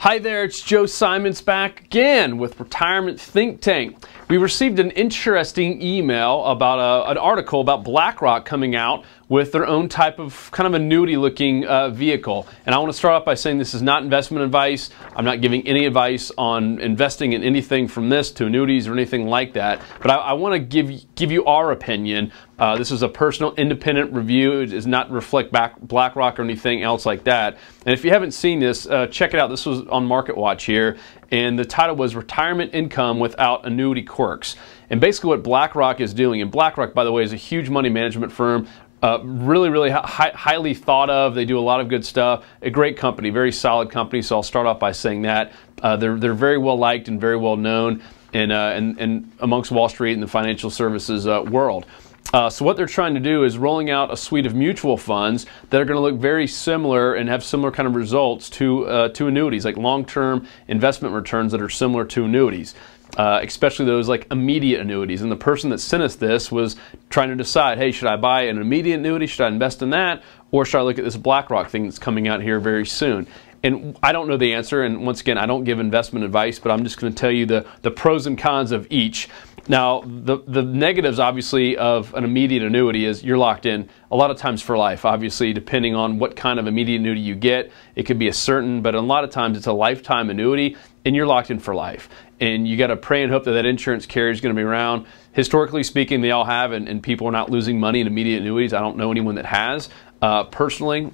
Hi there, it's Joe Simons back again with Retirement Think Tank. We received an interesting email about an article about BlackRock coming out with their own type of kind of annuity looking vehicle. And I want to start off by saying this is not investment advice. I'm not giving any advice on investing in anything from this to annuities or anything like that. But I want to give you our opinion. This is a personal independent review. It does not reflect BlackRock or anything else like that. And if you haven't seen this, check it out. This was on Market Watch here. And the title was Retirement Income Without Annuity Quirks. And basically what BlackRock is doing, and BlackRock, by the way, is a huge money management firm, really highly thought of. They do a lot of good stuff. A great company, very solid company. So I'll start off by saying that. They're very well liked and very well known in amongst Wall Street and the financial services world. So what they're trying to do is rolling out a suite of mutual funds that are going to look very similar and have similar kind of results to annuities, like long-term investment returns that are similar to annuities, especially those like immediate annuities. And the person that sent us this was trying to decide, hey, should I buy an immediate annuity? Should I invest in that? Or should I look at this BlackRock thing that's coming out here very soon? And I don't know the answer, and once again, I don't give investment advice, but I'm just going to tell you the pros and cons of each. Now, the negatives, obviously, of an immediate annuity is you're locked in a lot of times for life. Obviously, depending on what kind of immediate annuity you get, it could be a certain, but a lot of times it's a lifetime annuity, and you're locked in for life. And you got to pray and hope that that insurance carrier is going to be around. Historically speaking, they all have, and people are not losing money in immediate annuities. I don't know anyone that has. Personally,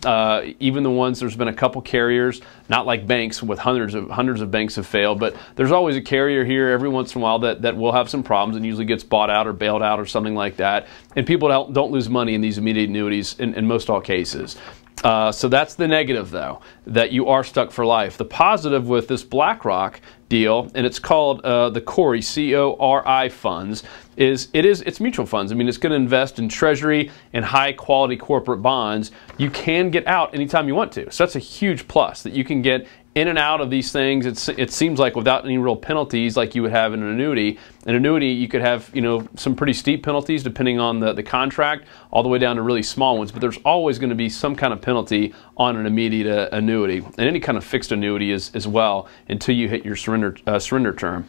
even the ones, there's been a couple carriers, not like banks with hundreds of banks have failed, but there's always a carrier here every once in a while that will have some problems and usually gets bought out or bailed out or something like that. And people don't lose money in these immediate annuities in most all cases. So that's the negative, though, that you are stuck for life. The positive with this BlackRock deal, and it's called the CoRI, C-O-R-I funds, it's mutual funds. I mean, it's going to invest in treasury and high quality corporate bonds. You can get out anytime you want to. So that's a huge plus, that you can get in and out of these things. It seems like without any real penalties like you would have in an annuity. An annuity, you could have, you know, some pretty steep penalties depending on the contract, all the way down to really small ones. But there's always going to be some kind of penalty on an immediate annuity, and any kind of fixed annuity as well, until you hit your surrender term.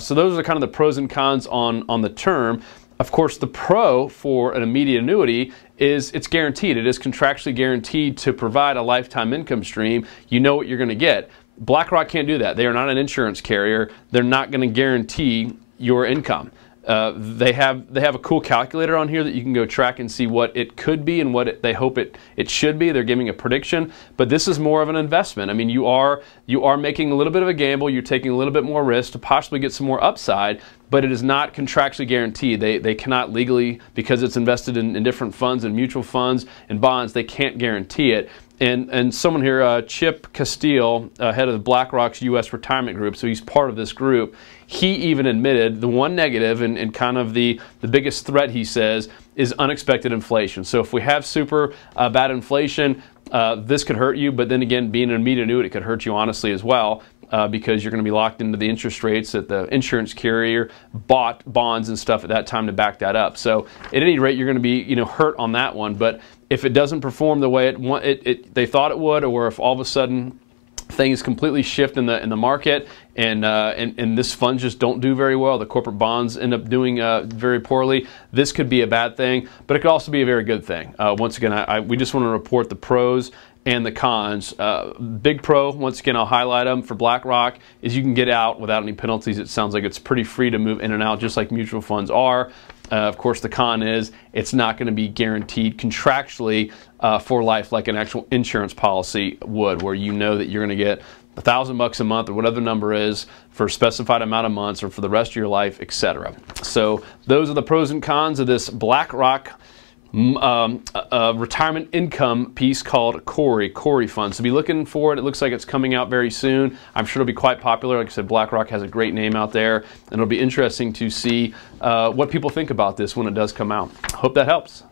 So those are kind of the pros and cons on the term. Of course, the pro for an immediate annuity is it's guaranteed. It is contractually guaranteed to provide a lifetime income stream. You know what you're going to get. BlackRock can't do that. They are not an insurance carrier. They're not going to guarantee your income. They have a cool calculator on here that you can go track and see what it could be and what they hope it should be. They're giving a prediction, but this is more of an investment. I mean, you are making a little bit of a gamble. You're taking a little bit more risk to possibly get some more upside, but it is not contractually guaranteed. They cannot legally, because it's invested in different funds and mutual funds and bonds, they can't guarantee it. And someone here, Chip Castile, head of BlackRock's U.S. retirement group, so he's part of this group, he even admitted the one negative and kind of the biggest threat, he says, is unexpected inflation. So if we have super bad inflation, this could hurt you, but then again, being an immediate annuity, it could hurt you honestly as well. Because you're going to be locked into the interest rates that the insurance carrier bought bonds and stuff at that time to back that up. So at any rate, you're going to be, you know, hurt on that one. But if it doesn't perform the way they thought it would, or if all of a sudden things completely shift in the market and this funds just don't do very well, the corporate bonds end up doing very poorly, this could be a bad thing, but it could also be a very good thing. Once again, we just want to report the pros and the cons. Big pro, once again, I'll highlight them for BlackRock, is you can get out without any penalties. It sounds like it's pretty free to move in and out, just like mutual funds are. Of course, the con is it's not going to be guaranteed contractually for life like an actual insurance policy would, where you know that you're going to get $1,000 a month or whatever the number is for a specified amount of months or for the rest of your life, etc. So those are the pros and cons of this BlackRock retirement income piece called CoRI funds. So be looking for it. It looks like it's coming out very soon. I'm sure it'll be quite popular. Like I said, BlackRock has a great name out there, and it'll be interesting to see what people think about this when it does come out. Hope that helps.